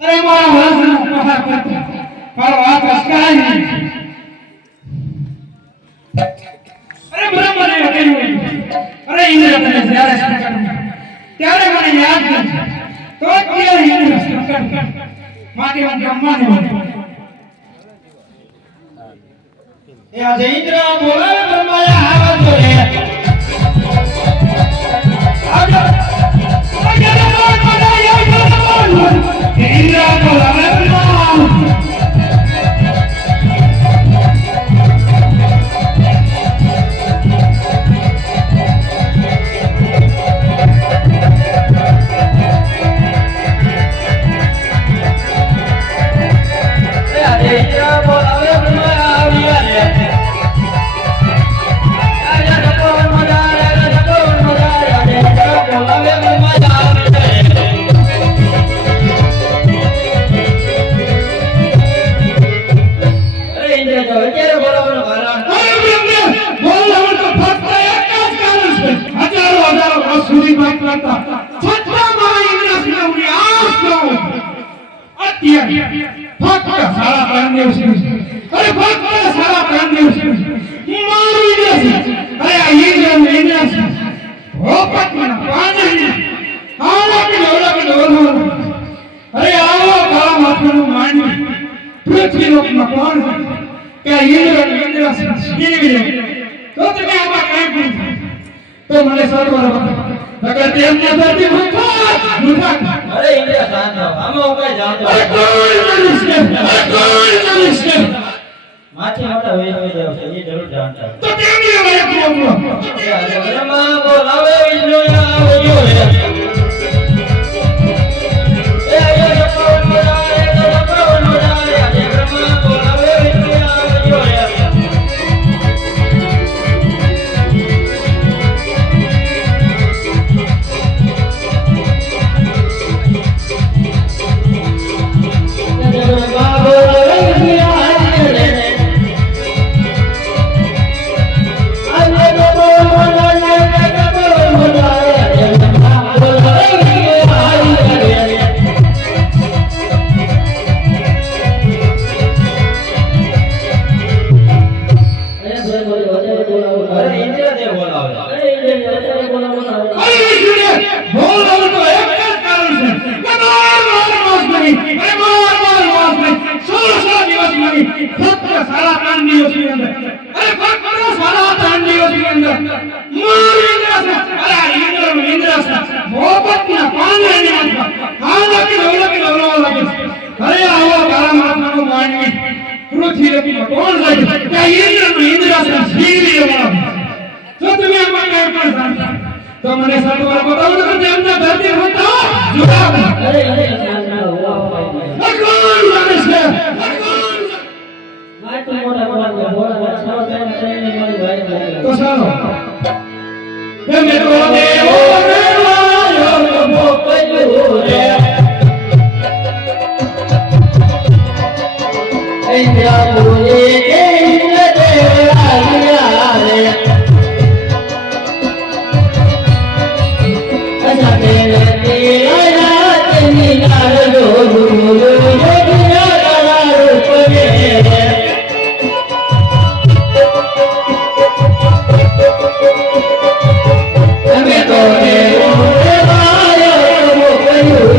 અરે મારા વરસનો પ્રહાર કર મારો આ પસ્કાય નહીં અરે બ્રહ્મને કહ્યું અરે ઇન્દ્ર તને જ્યારે ત્યારે મને યાદ કરજે તો ત્યારે ઇન્દ્ર સ્મરણ માટે મને બ્રહ્માને એ આજે ઇન્દ્ર બોલાવે માથે મોટા વેદ વેદ આવશે એ જરૂર જાણતા તો કેમ નહીં આવે એકલો બોલાવે વિષ્ણુ આવ્યો તો મને સદવાર બતાવો ને તમે એમના ધરતી હતો જુઓ અરે અરે કોણ મને છે. તો ચાલો મેં તો દેવો રેવાયો મોકલ્યો રે. એ ત્યાં બોલે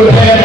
would have